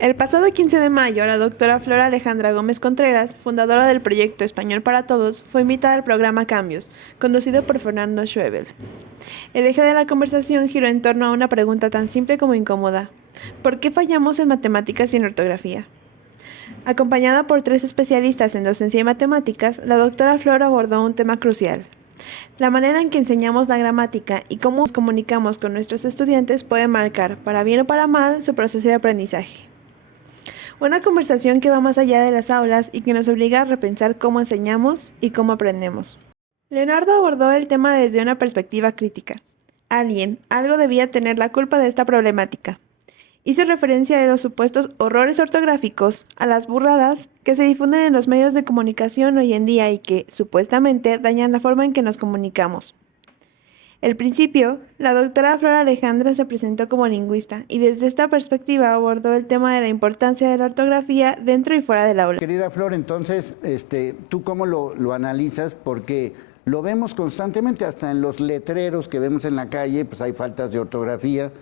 El pasado 15 de mayo, la doctora Flora Alejandra Gómez Contreras, fundadora del proyecto Español para Todos, fue invitada al programa Cambios, conducido por Fernando Schwebel. El eje de la conversación giró en torno a una pregunta tan simple como incómoda: ¿por qué fallamos en matemáticas y en ortografía? Acompañada por 3 especialistas en docencia y matemáticas, la doctora Flora abordó un tema crucial: la manera en que enseñamos la gramática y cómo nos comunicamos con nuestros estudiantes puede marcar, para bien o para mal, su proceso de aprendizaje. Una conversación que va más allá de las aulas y que nos obliga a repensar cómo enseñamos y cómo aprendemos. Leonardo abordó el tema desde una perspectiva crítica. Algo debía tener la culpa de esta problemática. Hizo referencia de los supuestos horrores ortográficos, a las burradas que se difunden en los medios de comunicación hoy en día y que, supuestamente, dañan la forma en que nos comunicamos. Al principio, la doctora Flora Alejandra se presentó como lingüista y desde esta perspectiva abordó el tema de la importancia de la ortografía dentro y fuera del aula. Querida Flor, entonces, ¿tú cómo lo analizas? Porque lo vemos constantemente, hasta en los letreros que vemos en la calle, pues hay faltas de ortografía.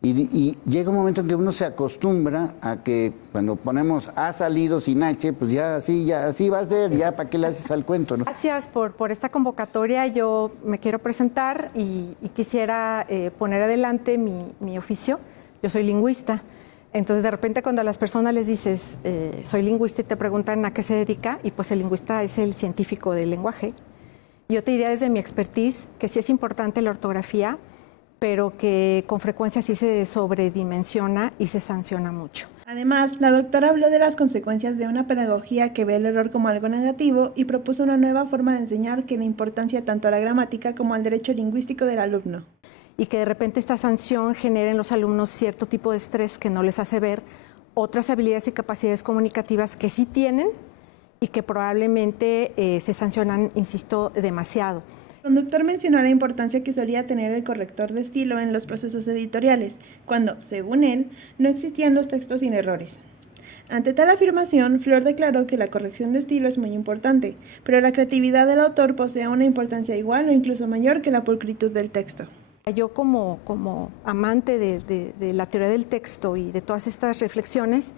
Y llega un momento en que uno se acostumbra a que cuando ponemos ha salido sin H, pues ya así va a ser, ya para qué le haces al cuento, ¿no? Gracias por esta convocatoria. Yo me quiero presentar y quisiera poner adelante mi oficio. Yo soy lingüista. Entonces, de repente, cuando a las personas les dices, soy lingüista, y te preguntan a qué se dedica, y pues el lingüista es el científico del lenguaje. Yo te diría desde mi expertise que sí es importante la ortografía, pero que con frecuencia sí se sobredimensiona y se sanciona mucho. Además, la doctora habló de las consecuencias de una pedagogía que ve el error como algo negativo y propuso una nueva forma de enseñar que da importancia tanto a la gramática como al derecho lingüístico del alumno. Y que de repente esta sanción genere en los alumnos cierto tipo de estrés que no les hace ver otras habilidades y capacidades comunicativas que sí tienen y que probablemente se sancionan, insisto, demasiado. El conductor mencionó la importancia que solía tener el corrector de estilo en los procesos editoriales, cuando, según él, no existían los textos sin errores. Ante tal afirmación, Flor declaró que la corrección de estilo es muy importante, pero la creatividad del autor posee una importancia igual o incluso mayor que la pulcritud del texto. Yo como amante de la teoría del texto y de todas estas reflexiones,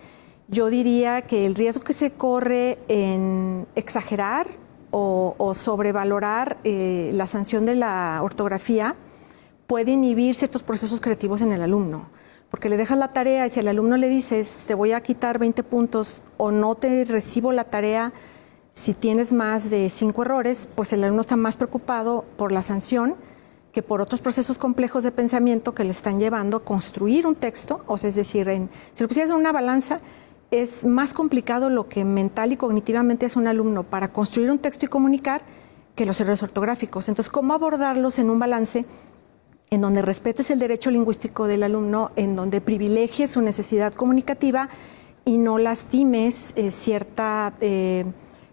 yo diría que el riesgo que se corre en exagerar o sobrevalorar la sanción de la ortografía puede inhibir ciertos procesos creativos en el alumno, porque le dejas la tarea y si al alumno le dices te voy a quitar 20 puntos o no te recibo la tarea si tienes más de 5 errores, pues el alumno está más preocupado por la sanción que por otros procesos complejos de pensamiento que le están llevando a construir un texto. O sea, es decir, si lo pusieras en una balanza, es más complicado lo que mental y cognitivamente hace un alumno para construir un texto y comunicar que los errores ortográficos. Entonces, ¿cómo abordarlos en un balance en donde respetes el derecho lingüístico del alumno, en donde privilegies su necesidad comunicativa y no lastimes cierta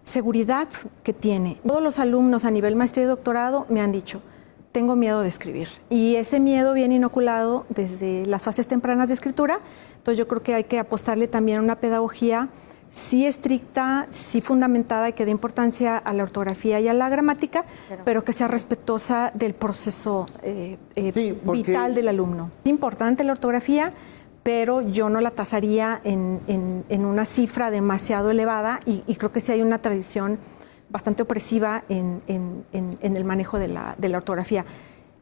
seguridad que tiene? Todos los alumnos a nivel maestría y doctorado me han dicho, tengo miedo de escribir. Y ese miedo viene inoculado desde las fases tempranas de escritura. Entonces yo creo que hay que apostarle también a una pedagogía sí estricta, sí fundamentada y que dé importancia a la ortografía y a la gramática, pero que sea respetuosa del proceso vital del alumno. Es importante la ortografía, pero yo no la tasaría en una cifra demasiado elevada y creo que sí hay una tradición bastante opresiva en el manejo de la ortografía.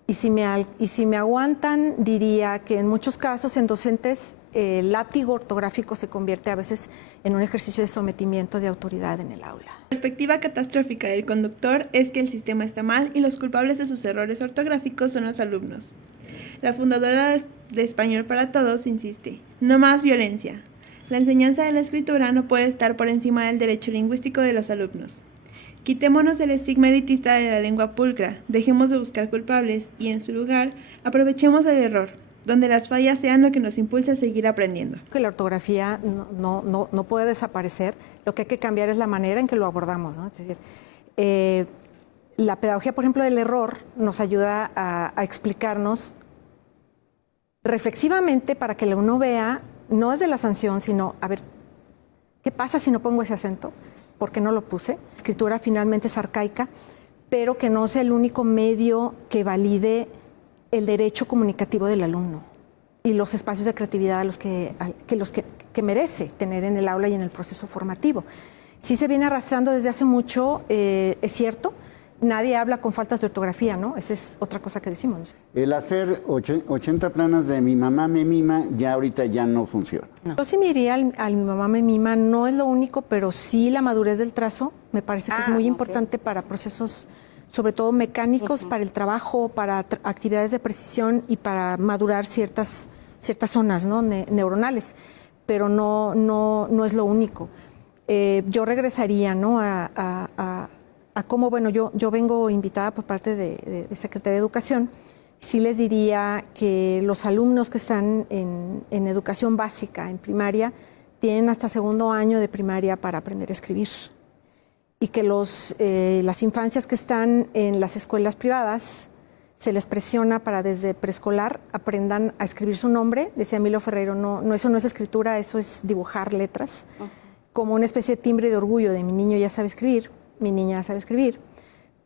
Y si me aguantan, diría que en muchos casos en docentes el látigo ortográfico se convierte a veces en un ejercicio de sometimiento de autoridad en el aula. La perspectiva catastrófica del conductor es que el sistema está mal y los culpables de sus errores ortográficos son los alumnos. La fundadora de Español para Todos insiste: no más violencia. La enseñanza de la escritura no puede estar por encima del derecho lingüístico de los alumnos. Quitémonos el estigma elitista de la lengua pulcra, dejemos de buscar culpables y, en su lugar, aprovechemos el error, donde las fallas sean lo que nos impulse a seguir aprendiendo. Que la ortografía no puede desaparecer, lo que hay que cambiar es la manera en que lo abordamos, ¿no? Es decir, la pedagogía, por ejemplo, del error nos ayuda a explicarnos reflexivamente para que uno vea, no es de la sanción, sino, a ver, ¿qué pasa si no pongo ese acento? ¿Por qué no lo puse? La escritura finalmente es arcaica, pero que no sea el único medio que valide el derecho comunicativo del alumno. y los espacios de creatividad que merece tener en el aula y en el proceso formativo. Sí se viene arrastrando desde hace mucho, es cierto. Nadie habla con faltas de ortografía, ¿no? Esa es otra cosa que decimos. El hacer 80 planas de mi mamá me mima ya ahorita ya no funciona. No. Yo sí me iría al mi mamá me mima, no es lo único, pero sí la madurez del trazo me parece que es muy importante para procesos, sobre todo mecánicos, para el trabajo, para actividades de precisión y para madurar ciertas zonas, ¿no? Neuronales, pero no es lo único. Yo regresaría, ¿no? a cómo, bueno, yo vengo invitada por parte de Secretaría de Educación. Sí les diría que los alumnos que están en educación básica, en primaria, tienen hasta segundo año de primaria para aprender a escribir. Y que las infancias que están en las escuelas privadas se les presiona para desde preescolar aprendan a escribir su nombre. Decía Emilio Ferreiro, eso no es escritura, eso es dibujar letras, como una especie de timbre de orgullo de mi niño ya sabe escribir. Mi niña sabe escribir,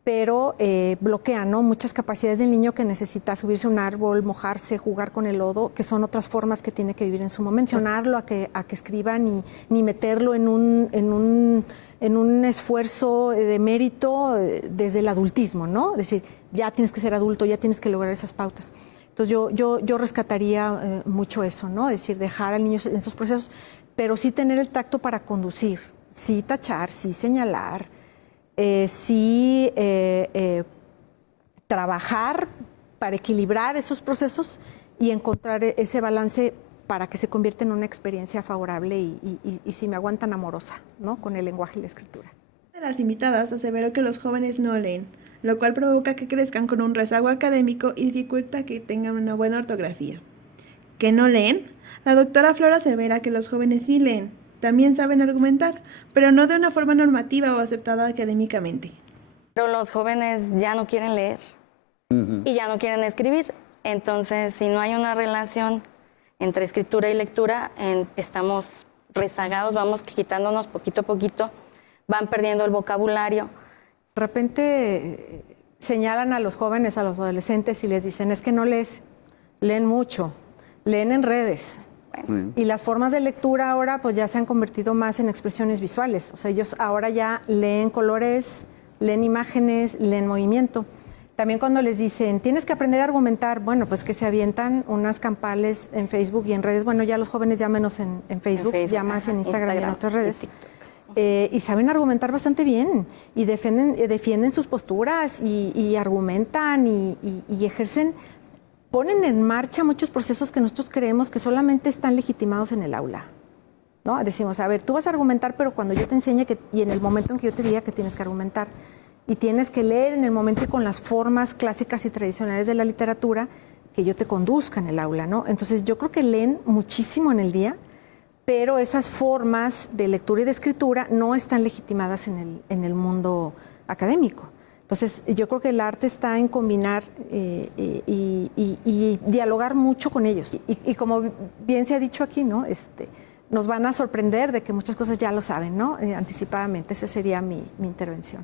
pero bloquea, ¿no? Muchas capacidades del niño que necesita subirse a un árbol, mojarse, jugar con el lodo, que son otras formas que tiene que vivir en su momento. Mencionarlo a que escriba ni meterlo en un esfuerzo de mérito desde el adultismo, ¿no? Es decir, ya tienes que ser adulto, ya tienes que lograr esas pautas. Entonces yo rescataría mucho eso, ¿no? Es decir, dejar al niño en estos procesos, pero sí tener el tacto para conducir, sí tachar, sí señalar, sí trabajar para equilibrar esos procesos y encontrar ese balance para que se convierta en una experiencia favorable y si me aguantan, amorosa, ¿no? Con el lenguaje y la escritura. De las invitadas aseveró que los jóvenes no leen, lo cual provoca que crezcan con un rezago académico y dificulta que tengan una buena ortografía. ¿Que no leen? La doctora Flora asevera que los jóvenes sí leen, también saben argumentar, pero no de una forma normativa o aceptada académicamente. Pero los jóvenes ya no quieren leer y ya no quieren escribir. Entonces, si no hay una relación entre escritura y lectura, estamos rezagados, vamos quitándonos poquito a poquito, van perdiendo el vocabulario. De repente señalan a los jóvenes, a los adolescentes y les dicen, es que no lees, leen mucho, leen en redes. Y las formas de lectura ahora pues ya se han convertido más en expresiones visuales. O sea, ellos ahora ya leen colores, leen imágenes, leen movimiento. También cuando les dicen, tienes que aprender a argumentar, bueno, pues que se avientan unas campales en Facebook y en redes. Bueno, ya los jóvenes ya menos en Facebook, ya más en Instagram y en otras redes. Y saben argumentar bastante bien y defienden sus posturas y argumentan y ejercen. Ponen en marcha muchos procesos que nosotros creemos que solamente están legitimados en el aula, ¿no? Decimos, a ver, tú vas a argumentar, pero cuando yo te enseñe y en el momento en que yo te diga que tienes que argumentar, y tienes que leer en el momento y con las formas clásicas y tradicionales de la literatura que yo te conduzca en el aula, ¿no? Entonces yo creo que leen muchísimo en el día, pero esas formas de lectura y de escritura no están legitimadas en el mundo académico. Entonces, yo creo que el arte está en combinar y dialogar mucho con ellos. Y como bien se ha dicho aquí, ¿no? Nos van a sorprender de que muchas cosas ya lo saben, ¿no? Anticipadamente. Esa sería mi intervención.